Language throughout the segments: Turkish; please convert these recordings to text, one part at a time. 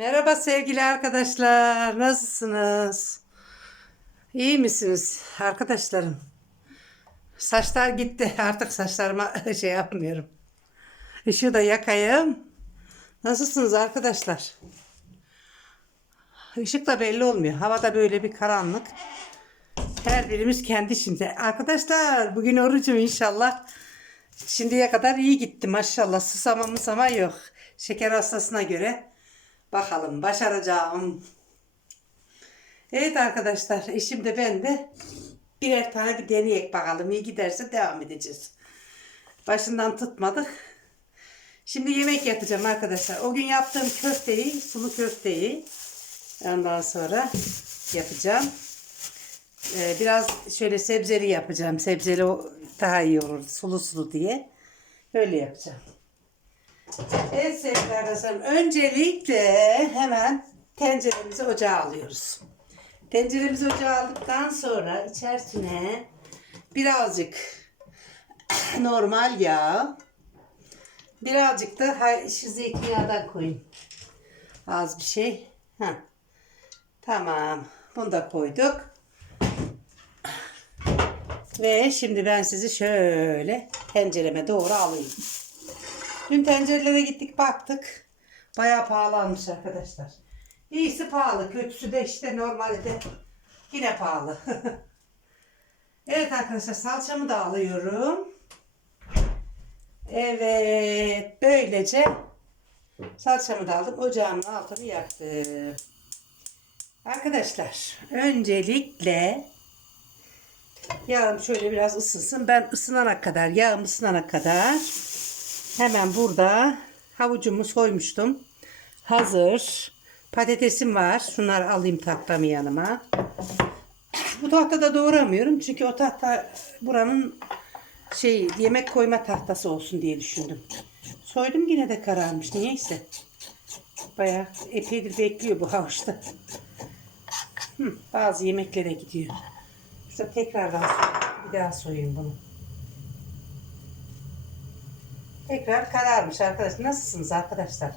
Merhaba sevgili arkadaşlar. Nasılsınız? İyi misiniz arkadaşlarım? Saçlar gitti. Artık saçlarıma şey yapmıyorum. Işığı da yakayım. Nasılsınız arkadaşlar? Işık da belli olmuyor. Havada böyle bir karanlık. Her birimiz kendi şimdi. Arkadaşlar bugün orucum inşallah. Şimdiye kadar iyi gitti maşallah. Susama musama yok. Şeker hastasına göre. Bakalım başaracağım. Evet arkadaşlar eşim de ben de birer tane bir deneyek bakalım. İyi giderse devam edeceğiz. Başından tutmadık. Şimdi yemek yapacağım arkadaşlar. O gün yaptığım köfteyi, sulu köfteyi ondan sonra yapacağım. Ee, biraz şöyle sebzeli yapacağım. Sebzeli daha iyi olur. Sulu sulu diye. Öyle yapacağım. Evet sevgili arkadaşlarım. Öncelikle hemen tenceremizi ocağa alıyoruz. Tenceremizi ocağa aldıktan sonra içerisine birazcık normal yağ, birazcık da şu zeytinyağından koyayım. Az bir şey. Heh. Tamam. Bunu da koyduk. Ve şimdi ben sizi şöyle tencereme doğru alayım. Dün tencerelere gittik baktık. Bayağı pahalanmış arkadaşlar. İyisi pahalı. Kötüsü de işte normalde yine pahalı. evet arkadaşlar salçamı da alıyorum. Evet böylece salçamı da aldım. Ocağımın altını yaktım. Arkadaşlar öncelikle yağım şöyle biraz ısınsın. Ben ısınana kadar yağım ısınana kadar Hemen burada havucumu soymuştum. Hazır. Patatesim var. Şunları alayım tahtamı yanıma. Bu tahtada doğramıyorum. Çünkü o tahta buranın şey yemek koyma tahtası olsun diye düşündüm. Soydum yine de kararmış. Niyeyse. Bayağı epeydir bekliyor bu havuçta. Hı, bazı yemeklere gidiyor. Şurada tekrardan bir daha soyayım bunu. Tekrar kararmış arkadaşlar. Nasılsınız arkadaşlar?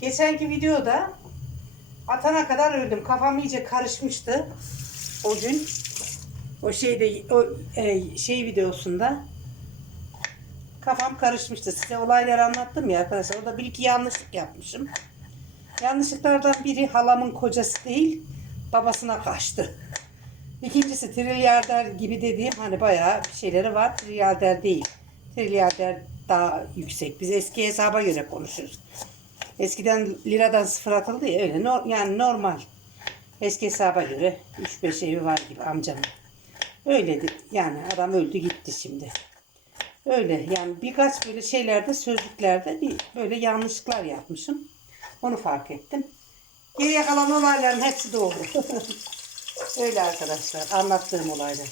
Geçenki videoda atana kadar öldüm. Kafam iyice karışmıştı. O gün o şeyde o e, şey videosunda kafam karışmıştı. Size olayları anlattım ya arkadaşlar. Orada bir iki yanlışlık yapmışım. Yanlışlıklardan biri halamın kocası değil, babasına kaçtı. İkincisi trilyarder gibi dediğim hani bayağı bir şeyleri var. Trilyarder değil. Trilyarder daha yüksek. Biz eski hesaba göre konuşuruz. Eskiden liradan sıfır atıldı ya öyle. No- yani normal. Eski hesaba göre 3-5 evi var gibi amcamın. Öyleydi. Yani adam öldü gitti şimdi. Öyle yani birkaç böyle şeylerde sözlüklerde bir böyle yanlışlıklar yapmışım. Onu fark ettim. Geriye kalan olayların hepsi doğru. Öyle arkadaşlar anlattığım olaylar.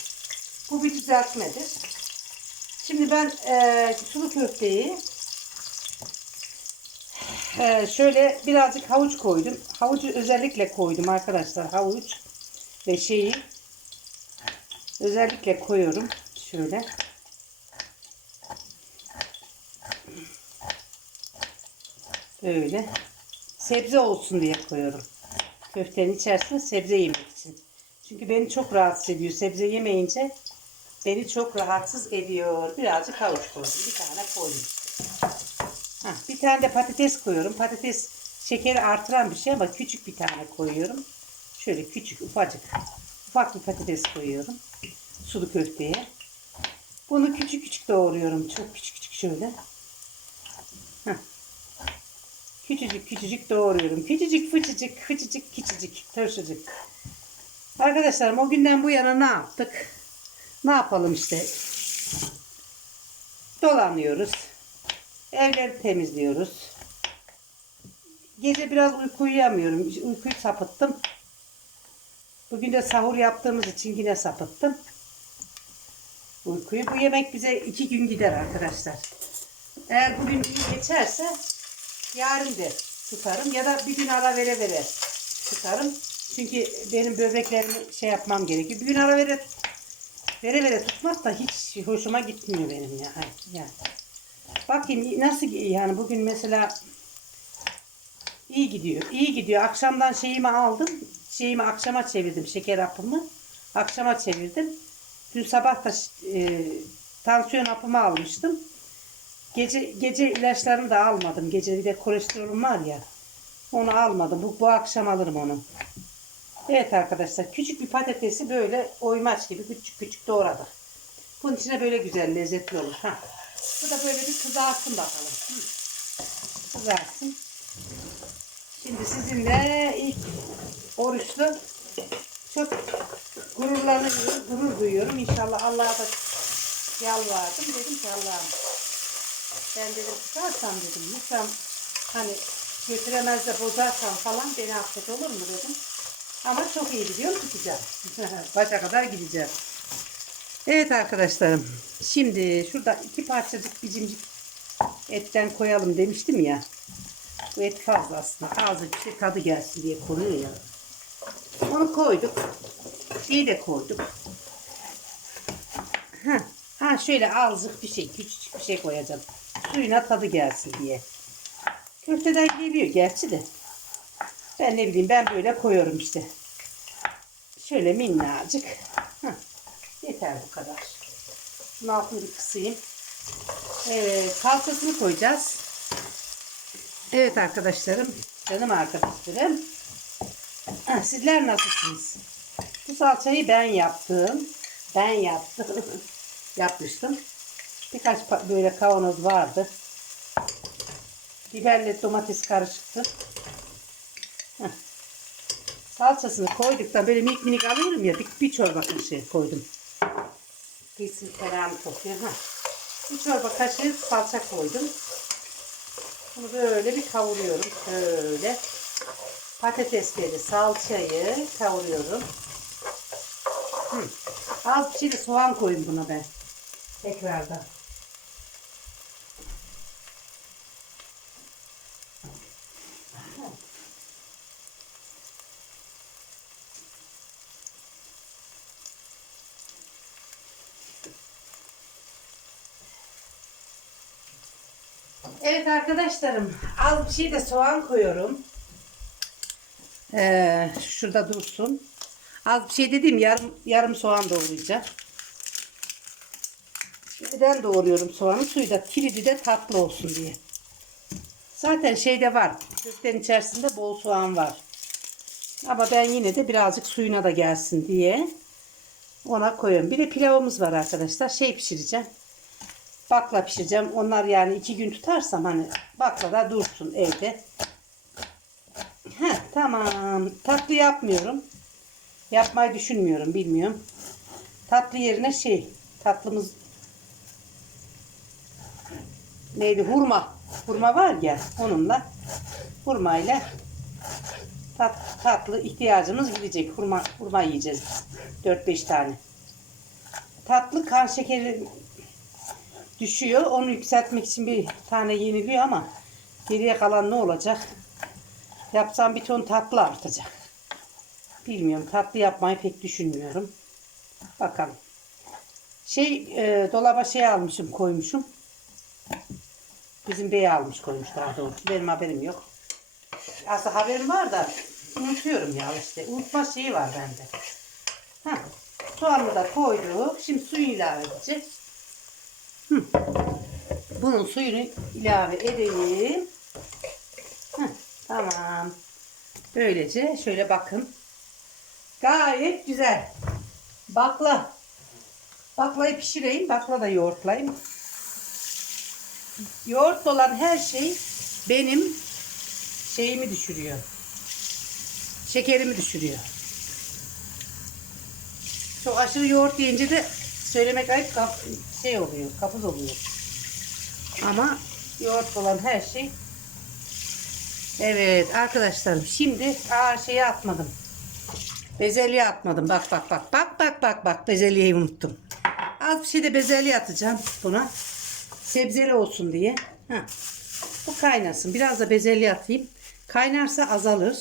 Bu bir düzeltmedir. Şimdi ben e, sulu köfteyi e, şöyle birazcık havuç koydum. Havucu özellikle koydum arkadaşlar. Havuç ve şeyi özellikle koyuyorum. Şöyle. Böyle. Sebze olsun diye koyuyorum. Köftenin içerisine sebze yemek için. Çünkü beni çok rahatsız ediyor. Sebze yemeyince beni çok rahatsız ediyor. Birazcık havuç koydum. Bir tane koydum. Bir tane de patates koyuyorum. Patates şekeri artıran bir şey ama küçük bir tane koyuyorum. Şöyle küçük, ufacık. Ufak bir patates koyuyorum. Sulu köfteye. Bunu küçük küçük doğruyorum. Çok küçük küçük şöyle. Hah. Küçücük küçücük doğruyorum. Küçücük fıçıcık fıçıcık küçücük turşucuk. Arkadaşlarım o günden bu yana ne yaptık? Ne yapalım işte? Dolanıyoruz. Evleri temizliyoruz. Gece biraz uyku uyuyamıyorum. Uykuyu sapıttım. Bugün de sahur yaptığımız için yine sapıttım. Uykuyu. Bu yemek bize iki gün gider arkadaşlar. Eğer bugün iyi geçerse yarın da tutarım ya da bir gün ara vere vere tutarım. Çünkü benim böbreklerimi şey yapmam gerekiyor. Bir gün ara vere vere vere tutmak da hiç hoşuma gitmiyor benim ya. Yani. Bakayım nasıl yani bugün mesela İyi gidiyor. İyi gidiyor. Akşamdan şeyimi aldım. Şeyimi akşama çevirdim. Şeker hapımı. Akşama çevirdim. Dün sabah da e, tansiyon hapımı almıştım. Gece gece ilaçlarını da almadım. Gece bir de kolesterolüm var ya. Onu almadım. Bu, bu akşam alırım onu. Evet arkadaşlar. Küçük bir patatesi böyle oymaç gibi küçük küçük doğradık. Bunun içine böyle güzel lezzetli olur. Ha. Bu da böyle bir kızarsın bakalım. Hı. Kızarsın. Şimdi sizinle ilk oruçlu çok gururlanıyorum, gurur duyuyorum. İnşallah Allah'a da yalvardım. Dedim ki Allah'ım ben dedim tutarsam dedim lütfen hani götüremez de bozarsam falan beni affet olur mu dedim. Ama çok iyi gidiyorum tutacağım. Başa kadar gideceğim. Evet arkadaşlarım. Şimdi şurada iki parçacık bicimcik etten koyalım demiştim ya. Bu et fazla aslında. Azıcık bir şey tadı gelsin diye konuyor ya. Onu koyduk. Şeyi de koyduk. Ha, ha şöyle azıcık bir şey, küçücük bir şey koyacağım. Suyuna tadı gelsin diye. Köfteden geliyor gerçi de. Ben ne bileyim ben böyle koyuyorum işte. Şöyle minnacık. Hah, yeter bu kadar. Bunun altını bir kısayım. Evet, salçasını koyacağız. Evet arkadaşlarım, canım arkadaşlarım. Ah, Sizler nasılsınız? Bu salçayı ben yaptım. Ben yaptım. Yapmıştım. Birkaç böyle kavanoz vardı. Biberle domates karışıktı. Salçasını koyduktan böyle minik minik alıyorum ya bir, bir çorba kaşığı koydum. Kıysın kenarını kokuyor. Ha. Bir çorba kaşığı salça koydum. Bunu böyle bir kavuruyorum. Şöyle. Patatesleri, salçayı kavuruyorum. Hı. Az bir şey de soğan koyayım buna ben. Tekrardan. Arkadaşlarım az bir şey de soğan koyuyorum. Ee, şurada dursun. Az bir şey dediğim yarım, yarım soğan doğrayacağım. Neden doğruyorum soğanı? Suyu da kilidi de tatlı olsun diye. Zaten şeyde var. Köftenin içerisinde bol soğan var. Ama ben yine de birazcık suyuna da gelsin diye ona koyuyorum. Bir de pilavımız var arkadaşlar. Şey pişireceğim. Bakla pişireceğim. Onlar yani iki gün tutarsam hani bakla da dursun evde. Heh, tamam. Tatlı yapmıyorum. Yapmayı düşünmüyorum. Bilmiyorum. Tatlı yerine şey. Tatlımız neydi? Hurma. Hurma var ya onunla hurmayla tat, tatlı ihtiyacımız gidecek. Hurma, hurma yiyeceğiz. 4-5 tane. Tatlı kan şekeri düşüyor. Onu yükseltmek için bir tane yeniliyor ama geriye kalan ne olacak? Yapsam bir ton tatlı artacak. Bilmiyorum. Tatlı yapmayı pek düşünmüyorum. Bakalım. Şey e, dolaba şey almışım koymuşum. Bizim bey almış koymuş daha doğrusu. Benim haberim yok. Aslında haberim var da unutuyorum ya işte. Unutma şeyi var bende. Ha, soğanı da koyduk. Şimdi suyu ilave edeceğiz. Bunun suyunu ilave edelim. Tamam. Böylece şöyle bakın. Gayet güzel. Bakla. Baklayı pişireyim. Bakla da yoğurtlayayım. Yoğurt olan her şey benim şeyimi düşürüyor. Şekerimi düşürüyor. Çok aşırı yoğurt yiyince de söylemek ayıp şey oluyor, kapuz oluyor. Ama yoğurt olan her şey. Evet arkadaşlarım şimdi aa şeyi atmadım. Bezelye atmadım. Bak bak bak. Bak bak bak bak. Bezelyeyi unuttum. Az bir şey de bezelye atacağım buna. Sebzeli olsun diye. Ha. Bu kaynasın. Biraz da bezelye atayım. Kaynarsa azalır.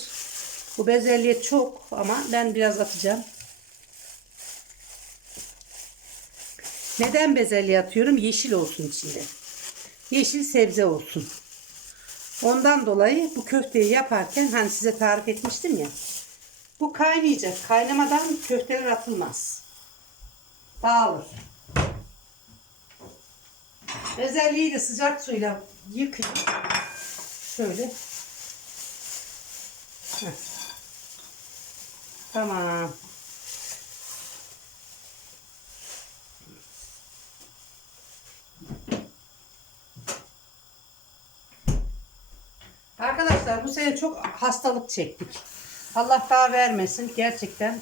Bu bezelye çok ama ben biraz atacağım. Neden bezelye atıyorum? Yeşil olsun içinde. Yeşil sebze olsun. Ondan dolayı bu köfteyi yaparken hani size tarif etmiştim ya. Bu kaynayacak. Kaynamadan köfteler atılmaz. Dağılır. Özelliği de sıcak suyla yıkayın. Şöyle. Heh. Tamam. Arkadaşlar bu sene çok hastalık çektik. Allah daha vermesin. Gerçekten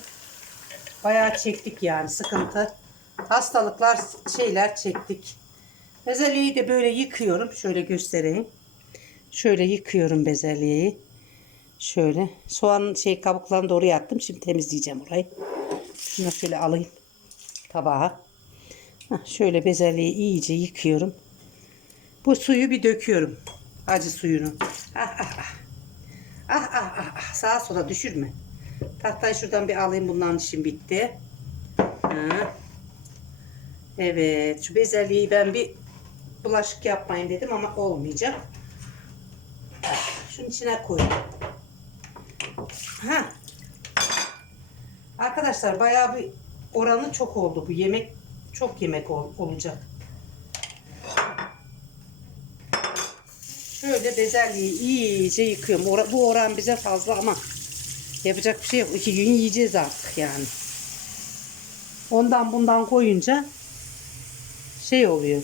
bayağı çektik yani sıkıntı. Hastalıklar şeyler çektik. Bezelyeyi de böyle yıkıyorum. Şöyle göstereyim. Şöyle yıkıyorum bezelyeyi. Şöyle. Soğanın şey kabuklarını doğru attım. Şimdi temizleyeceğim orayı. Şunu şöyle alayım. Tabağa. Hah, şöyle bezelyeyi iyice yıkıyorum. Bu suyu bir döküyorum. Acı suyunu. Ah ah ah. Ah ah ah. ah. Sağa sola düşürme. Tahtayı şuradan bir alayım. Bundan işim bitti. Ha. Evet. Şu bezelyeyi ben bir bulaşık yapmayın dedim ama olmayacak. Ah, Şunun içine koyayım. Ha. Arkadaşlar bayağı bir oranı çok oldu bu yemek. Çok yemek ol- olacak. Şöyle bezelyeyi iyice yıkıyorum. Ora- bu oran bize fazla ama yapacak bir şey yok. İki gün yiyeceğiz artık yani. Ondan bundan koyunca şey oluyor.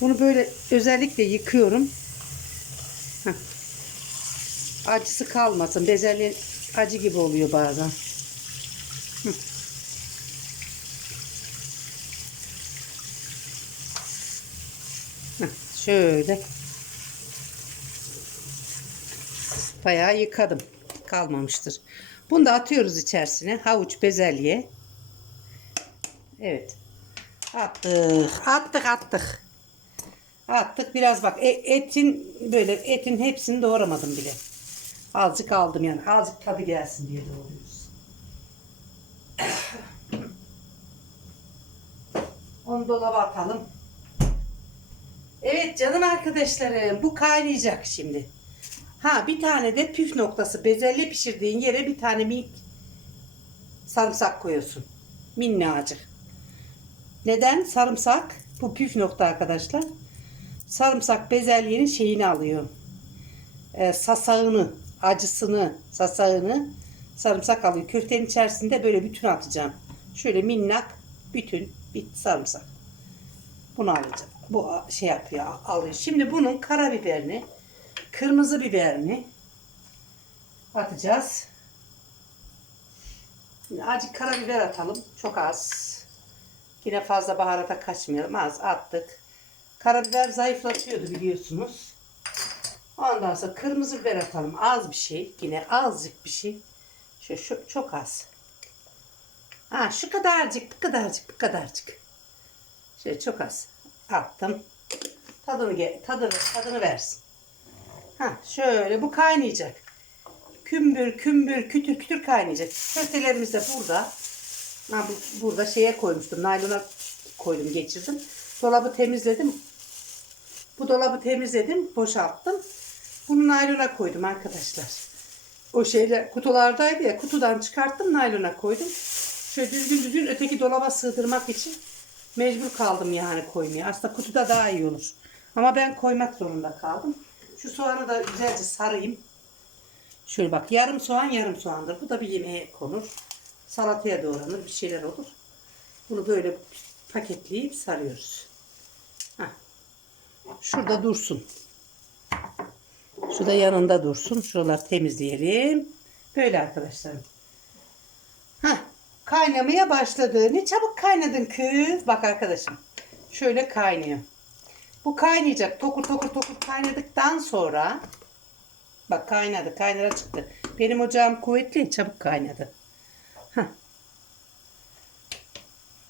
Bunu böyle özellikle yıkıyorum. Heh. Acısı kalmasın. Bezelye acı gibi oluyor bazen. Hı. Heh, Şöyle. Bayağı yıkadım. Kalmamıştır. Bunu da atıyoruz içerisine. Havuç, bezelye. Evet. Attık. Attık attık. Attık. Biraz bak e- etin böyle etin hepsini doğramadım bile. Azıcık aldım yani. Azıcık tadı gelsin diye doğruyoruz. Onu dolaba atalım. Evet canım arkadaşlarım bu kaynayacak şimdi. Ha bir tane de püf noktası bezelye pişirdiğin yere bir tane minik sarımsak koyuyorsun. Minnacık. Neden? Sarımsak bu püf nokta arkadaşlar. Sarımsak bezelyenin şeyini alıyor. Ee, sasağını, acısını, sasağını sarımsak alıyor. Köftenin içerisinde böyle bütün atacağım. Şöyle minnak bütün bir sarımsak. Bunu alacağım. Bu şey yapıyor, alıyor. Şimdi bunun karabiberini, kırmızı biberini atacağız. Şimdi azıcık karabiber atalım. Çok az. Yine fazla baharata kaçmayalım. Az attık. Karabiber zayıflatıyordu biliyorsunuz. Ondan sonra kırmızı biber atalım. Az bir şey. Yine azıcık bir şey. Şu, şu çok az. Ha şu kadarcık, bu kadarcık, bu kadarcık. Şöyle çok az attım. Tadını tadını tadını versin. Ha şöyle bu kaynayacak. Kümbür kümbür kütür kütür kaynayacak. Köftelerimiz de burada. Ha, bu, burada şeye koymuştum. Naylona koydum geçirdim. Dolabı temizledim. Bu dolabı temizledim. Boşalttım. Bunu naylona koydum arkadaşlar. O şeyler kutulardaydı ya. Kutudan çıkarttım naylona koydum. Şöyle düzgün düzgün öteki dolaba sığdırmak için mecbur kaldım yani koymaya. Aslında kutuda daha iyi olur. Ama ben koymak zorunda kaldım. Şu soğanı da güzelce sarayım. Şöyle bak yarım soğan yarım soğandır. Bu da bir yemeğe konur. Salataya doğranır bir şeyler olur. Bunu böyle paketleyip sarıyoruz. Heh. Şurada dursun. Şurada yanında dursun. Şuraları temizleyelim. Böyle arkadaşlarım. Heh. Kaynamaya başladı. Ne çabuk kaynadın kız. Bak arkadaşım. Şöyle kaynıyor. Bu kaynayacak. Tokur tokur tokur kaynadıktan sonra bak kaynadı. Kaynara çıktı. Benim ocağım kuvvetli. Çabuk kaynadı. Heh.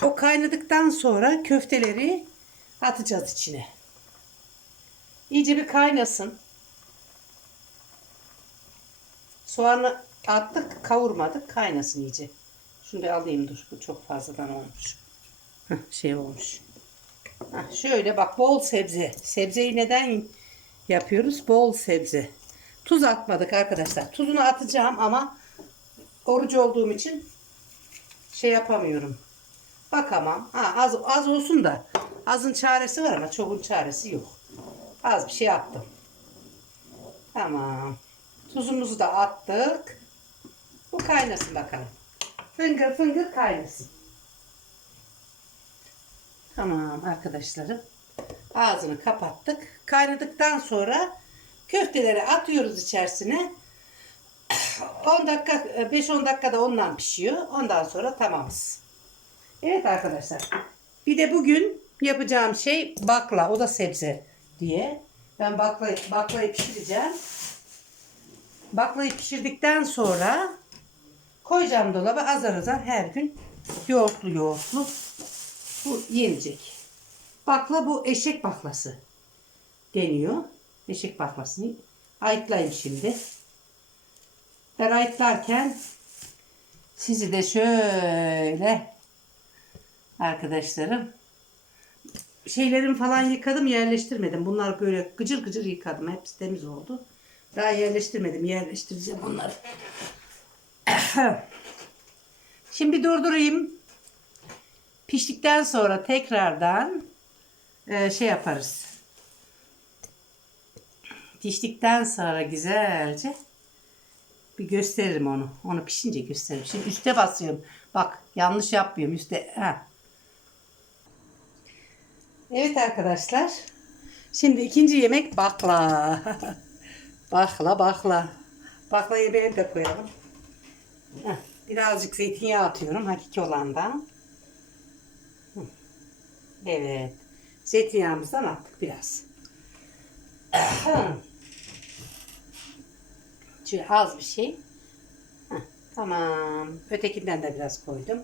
O kaynadıktan sonra köfteleri atacağız içine. İyice bir kaynasın. Soğanı attık, kavurmadık. Kaynasın iyice. Şunu bir alayım dur. Bu çok fazladan olmuş. Heh, şey olmuş. Heh, şöyle bak bol sebze. Sebzeyi neden yapıyoruz. Bol sebze. Tuz atmadık arkadaşlar. Tuzunu atacağım ama oruç olduğum için şey yapamıyorum. Bakamam. Ha, az, az olsun da. Azın çaresi var ama çokun çaresi yok. Az bir şey attım. Tamam. Tuzumuzu da attık. Bu kaynasın bakalım. Fıngır fıngır kaynasın. Tamam arkadaşlarım. Ağzını kapattık. Kaynadıktan sonra köfteleri atıyoruz içerisine. 10 dakika 5-10 dakikada ondan pişiyor. Ondan sonra tamamız. Evet arkadaşlar. Bir de bugün yapacağım şey bakla. O da sebze diye. Ben baklayı, baklayı pişireceğim. Baklayı pişirdikten sonra koyacağım dolaba azar azar her gün yoğurtlu yoğurtlu bu yenecek. Bakla bu eşek baklası deniyor. Eşek baklasını ayıklayayım şimdi. Ben ayıklarken sizi de şöyle arkadaşlarım şeylerimi falan yıkadım yerleştirmedim. Bunlar böyle gıcır gıcır yıkadım. Hepsi temiz oldu. Daha yerleştirmedim. Yerleştireceğim bunları. Şimdi durdurayım. Piştikten sonra tekrardan e, şey yaparız. Piştikten sonra güzelce bir gösteririm onu. Onu pişince gösteririm. Şimdi üste basıyorum. Bak yanlış yapmıyorum. Üste. Ha. Evet arkadaşlar. Şimdi ikinci yemek bakla. bakla bakla. Baklayı benim de koyalım. Birazcık zeytinyağı atıyorum hakiki olandan. Evet. Zeytinyağımızdan attık biraz. Şöyle az bir şey. Heh, tamam. Ötekinden de biraz koydum.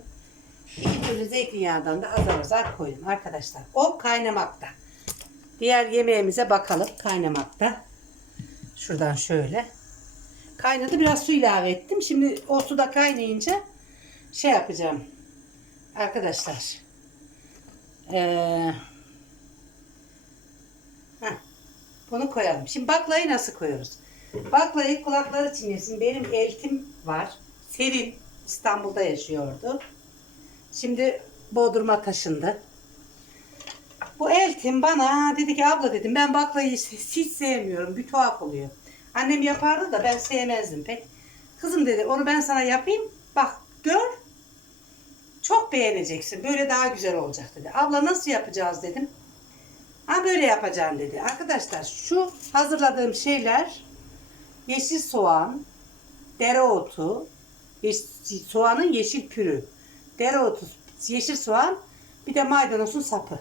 İki türlü zeytinyağından da azar azar koydum arkadaşlar. O kaynamakta. Diğer yemeğimize bakalım kaynamakta. Şuradan şöyle. Kaynadı biraz su ilave ettim. Şimdi o suda kaynayınca şey yapacağım. Arkadaşlar. Ee, bunu koyalım. Şimdi baklayı nasıl koyuyoruz? Baklayı kulakları çinlesin. Benim eltim var. Sevim İstanbul'da yaşıyordu. Şimdi Bodrum'a taşındı. Bu eltim bana dedi ki abla dedim ben baklayı hiç sevmiyorum. Bir tuhaf oluyor. Annem yapardı da ben sevmezdim pek. Kızım dedi onu ben sana yapayım. Bak gör. Çok beğeneceksin. Böyle daha güzel olacak dedi. Abla nasıl yapacağız dedim. Ha böyle yapacağım dedi. Arkadaşlar şu hazırladığım şeyler yeşil soğan, dereotu, yeş- soğanın yeşil pürü, dereotu, yeşil soğan, bir de maydanozun sapı.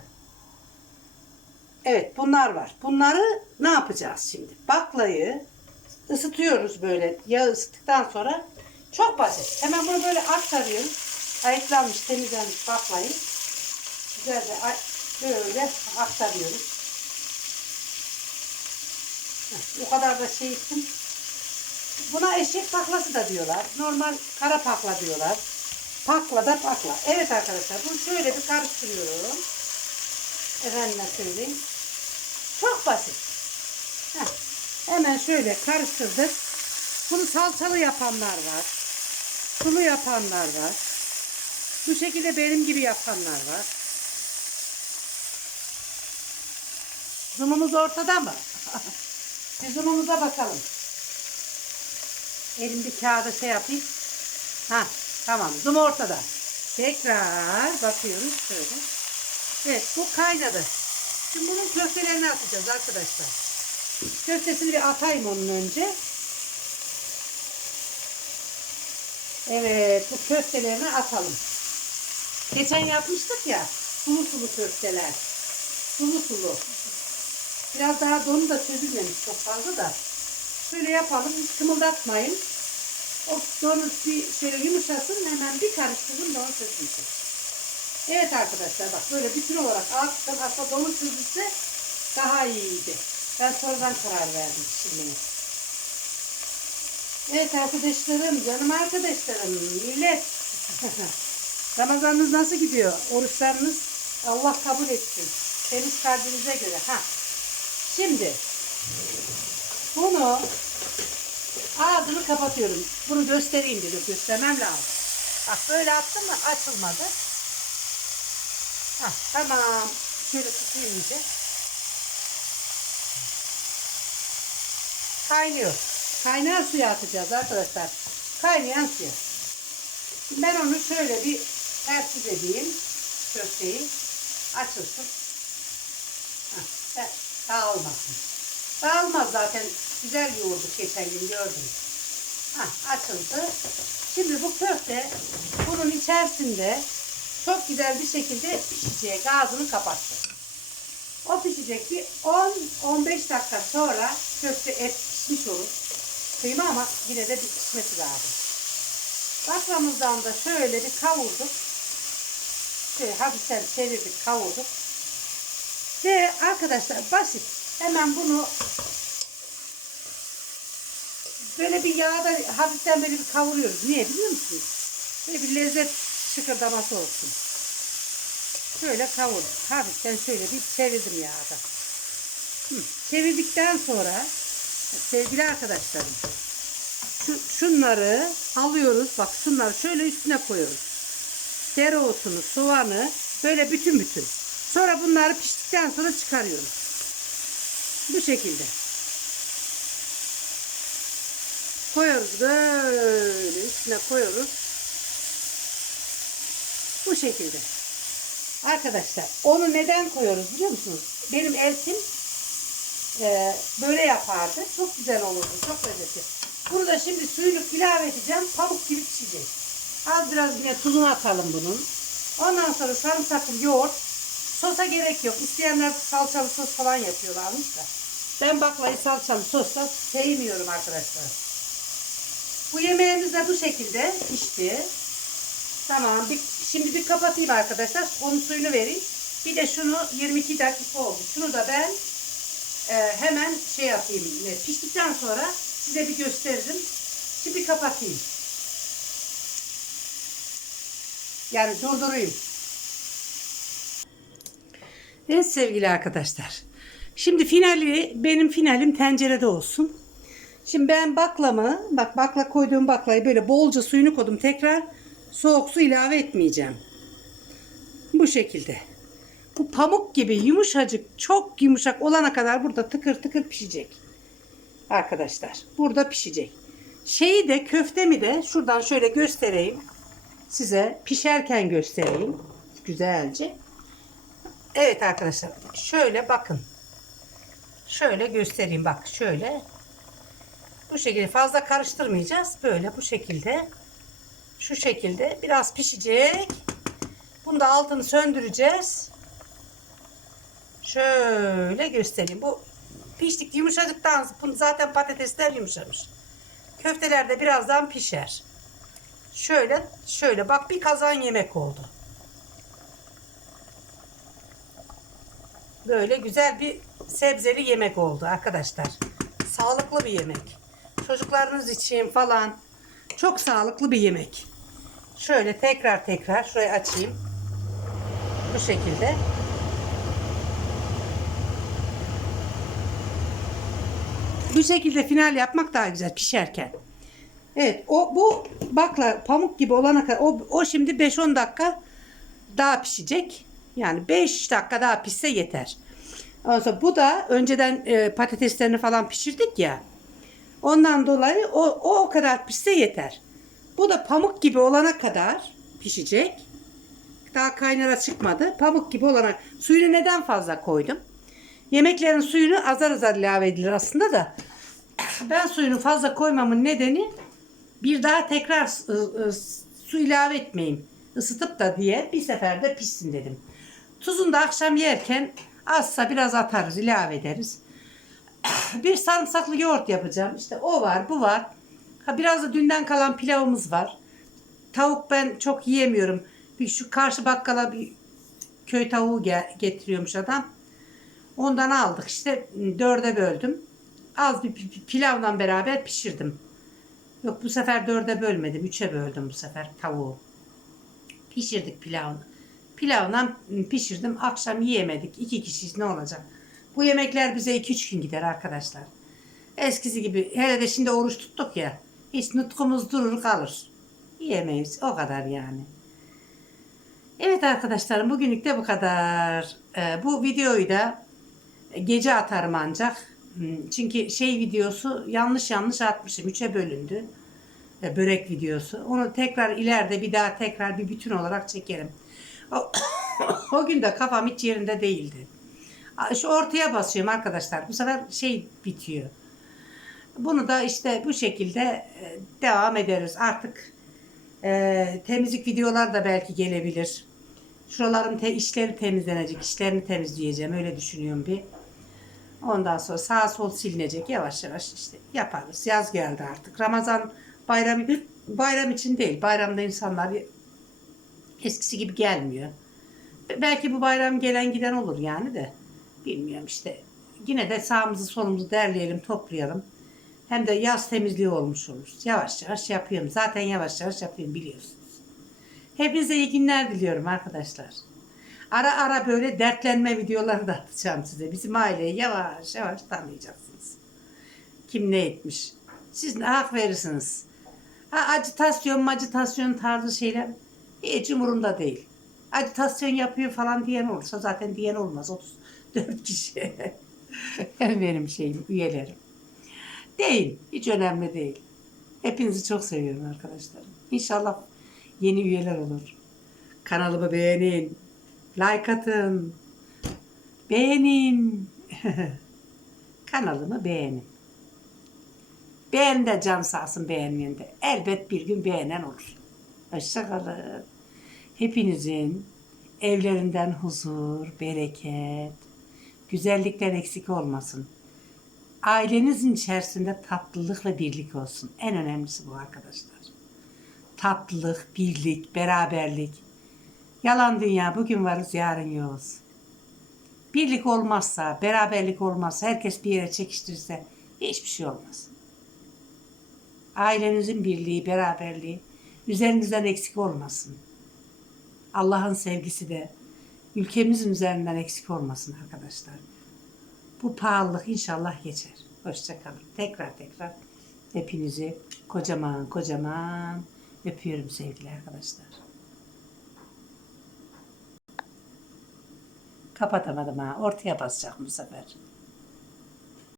Evet bunlar var. Bunları ne yapacağız şimdi? Baklayı ısıtıyoruz böyle. Yağı ısıttıktan sonra çok basit. Hemen bunu böyle aktarıyoruz. Ayıklanmış, temizlenmiş baklayı. Güzelce böyle aktarıyoruz. O kadar da şey ettim. Buna eşek paklası da diyorlar. Normal kara pakla diyorlar. Pakla da pakla. Evet arkadaşlar bunu şöyle bir karıştırıyorum. Efendime söyleyeyim. Çok basit. Heh. Hemen şöyle karıştırdık. Bunu salçalı yapanlar var. Sulu yapanlar var. Bu şekilde benim gibi yapanlar var. Zoom'umuz ortada mı? Bir zoom'umuza bakalım. Elimde kağıda şey yapayım. Ha tamam zoom ortada. Tekrar bakıyoruz şöyle. Evet bu kaynadı. Şimdi bunun köftelerini atacağız arkadaşlar. Köftesini bir atayım onun önce. Evet bu köftelerini atalım. Geçen yapmıştık ya sulu sulu köfteler. Sulu sulu. Biraz daha donu da çözülmemiş çok fazla da. Şöyle yapalım hiç kımıldatmayın. O donu bir şöyle yumuşasın hemen bir karıştırın donu çözülsün. Evet arkadaşlar bak böyle bütün olarak attım. Aslında donu çözülse daha iyiydi. Ben sonradan karar verdim şimdi. Evet arkadaşlarım, canım arkadaşlarım, millet. Ramazanınız nasıl gidiyor? Oruçlarınız Allah kabul etsin. Temiz kalbinize göre. Ha. Şimdi Bunu ağzını kapatıyorum. Bunu göstereyim dedim. Göstermem lazım. Bak böyle attım mı açılmadı. Hah, tamam. Şöyle tutayım iyice. Kaynıyor. Kaynar suya atacağız arkadaşlar. Kaynayan suya. Ben onu şöyle bir ters edeyim. Köfteyi. Açılsın. Da- dağılmasın. Dağılmaz zaten. Güzel yoğurduk geçen gün gördüm. Hah, açıldı. Şimdi bu köfte bunun içerisinde çok güzel bir şekilde pişecek. Ağzını kapattı. O pişecek bir 10-15 dakika sonra köfte et pişmiş olur. Kıyma ama yine de bir pişmesi lazım. Baklamızdan da şöyle bir kavurduk. Şöyle hafiften çevirdik, kavurduk. Ve arkadaşlar basit. Hemen bunu böyle bir yağda hafiften böyle bir kavuruyoruz. Niye biliyor musunuz? Böyle bir lezzet şıkırdaması olsun. Şöyle kavurdum. Hafiften şöyle bir çevirdim yağda. Hı. Çevirdikten sonra sevgili arkadaşlarım şu, şunları alıyoruz. Bak şunları şöyle üstüne koyuyoruz. Dereotunu, soğanı böyle bütün bütün. Sonra bunları piştikten sonra çıkarıyoruz. Bu şekilde. Koyuyoruz böyle üstüne koyuyoruz. Bu şekilde. Arkadaşlar onu neden koyuyoruz biliyor musunuz? Benim eltim e, böyle yapardı. Çok güzel olurdu. Çok lezzetli. Bunu da şimdi suyunu ilave edeceğim. Pamuk gibi pişecek. Az biraz yine tuzunu atalım bunun. Ondan sonra sarımsaklı yoğurt. Sosa gerek yok. İsteyenler salçalı sos falan yapıyorlarmış da. Ben baklayı salçalı sosla sevmiyorum arkadaşlar. Bu yemeğimiz de bu şekilde pişti. Tamam. Bir, şimdi bir kapatayım arkadaşlar. Onun suyunu vereyim. Bir de şunu 22 dakika oldu. Şunu da ben e, hemen şey yapayım. E, piştikten sonra size bir gösteririm. Şimdi kapatayım. Yani durdurayım. Evet sevgili arkadaşlar. Şimdi finali benim finalim tencerede olsun. Şimdi ben baklamı, bak bakla koyduğum baklayı böyle bolca suyunu koydum. Tekrar soğuk su ilave etmeyeceğim. Bu şekilde. Bu pamuk gibi yumuşacık, çok yumuşak olana kadar burada tıkır tıkır pişecek. Arkadaşlar, burada pişecek. Şeyi de köftemi de şuradan şöyle göstereyim. Size pişerken göstereyim. Güzelce. Evet arkadaşlar, şöyle bakın. Şöyle göstereyim bak şöyle. Bu şekilde fazla karıştırmayacağız. Böyle bu şekilde. Şu şekilde biraz pişecek. Bunu da altını söndüreceğiz. Şöyle göstereyim. Bu piştik yumuşadıktan zaten patatesler yumuşamış. Köfteler de birazdan pişer. Şöyle şöyle bak bir kazan yemek oldu. Böyle güzel bir sebzeli yemek oldu arkadaşlar. Sağlıklı bir yemek. Çocuklarınız için falan çok sağlıklı bir yemek. Şöyle tekrar tekrar şurayı açayım. Bu şekilde. Bu şekilde final yapmak daha güzel pişerken. Evet o bu bakla pamuk gibi olana kadar o, o şimdi 5-10 dakika daha pişecek. Yani 5 dakika daha pişse yeter. Ondan sonra bu da önceden e, patateslerini falan pişirdik ya. Ondan dolayı o, o o kadar pişse yeter. Bu da pamuk gibi olana kadar pişecek. Daha kaynara çıkmadı. Pamuk gibi olana suyunu neden fazla koydum? Yemeklerin suyunu azar azar ilave edilir aslında da. Ben suyunu fazla koymamın nedeni bir daha tekrar ı, ı, su ilave etmeyeyim. Isıtıp da diye bir seferde pişsin dedim. Tuzunu da akşam yerken azsa biraz atarız, ilave ederiz. Bir sarımsaklı yoğurt yapacağım. İşte o var, bu var. Ha biraz da dünden kalan pilavımız var. Tavuk ben çok yiyemiyorum. Bir şu karşı bakkala bir köy tavuğu ge- getiriyormuş adam. Ondan aldık. İşte dörde böldüm. Az bir pi- pi- pilavla beraber pişirdim. Yok bu sefer dörde bölmedim. Üçe böldüm bu sefer tavuğu. Pişirdik pilavını. Pilavla pişirdim. Akşam yiyemedik. İki kişiyiz ne olacak? Bu yemekler bize 2-3 gün gider arkadaşlar. Eskisi gibi hele de şimdi oruç tuttuk ya. Hiç nutkumuz durur kalır. Yemeyiz o kadar yani. Evet arkadaşlarım bugünlük de bu kadar. Ee, bu videoyu da gece atarım ancak. Hmm, Çünkü şey videosu yanlış yanlış atmışım. Üçe bölündü. Ee, Börek videosu. Onu tekrar ileride bir daha tekrar bir bütün olarak çekerim. O, o gün de kafam hiç yerinde değildi. Şu ortaya basıyorum arkadaşlar. Bu sefer şey bitiyor. Bunu da işte bu şekilde e, devam ederiz. Artık e, temizlik videolar da belki gelebilir. Şuraların te, işleri temizlenecek. işlerini temizleyeceğim. Öyle düşünüyorum bir. Ondan sonra sağ sol silinecek. Yavaş yavaş işte yaparız. Yaz geldi artık. Ramazan bayramı bayram için değil. Bayramda insanlar eskisi gibi gelmiyor. Belki bu bayram gelen giden olur yani de. Bilmiyorum işte. Yine de sağımızı solumuzu derleyelim, toplayalım. Hem de yaz temizliği olmuş olur. Yavaş yavaş yapıyorum. Zaten yavaş yavaş yapıyorum biliyorsunuz. Hepinize iyi günler diliyorum arkadaşlar. Ara ara böyle dertlenme videoları da atacağım size. Bizim aileyi yavaş yavaş tanıyacaksınız. Kim ne etmiş. Siz ne hak verirsiniz. Ha, acitasyon acitasyon tarzı şeyler hiç umurumda değil. Acitasyon yapıyor falan diyen olursa zaten diyen olmaz. 34 kişi. Benim şeyim, üyelerim. Değil. Hiç önemli değil. Hepinizi çok seviyorum arkadaşlarım. İnşallah yeni üyeler olur. Kanalımı beğenin. Like atın. Beğenin. Kanalımı beğenin. Beğen de can sağ olsun beğenmeyen de. Elbet bir gün beğenen olur. Hoşçakalın. Hepinizin evlerinden huzur, bereket, güzellikler eksik olmasın. Ailenizin içerisinde tatlılık ve birlik olsun. En önemlisi bu arkadaşlar. Tatlılık, birlik, beraberlik. Yalan dünya bugün varız yarın yokuz. Birlik olmazsa, beraberlik olmazsa, herkes bir yere çekiştirirse hiçbir şey olmaz. Ailenizin birliği, beraberliği üzerinizden eksik olmasın. Allah'ın sevgisi de ülkemizin üzerinden eksik olmasın arkadaşlar. Bu pahalılık inşallah geçer. Hoşçakalın. Tekrar tekrar hepinizi kocaman kocaman öpüyorum sevgili arkadaşlar. Kapatamadım ha. Ortaya basacağım bu sefer.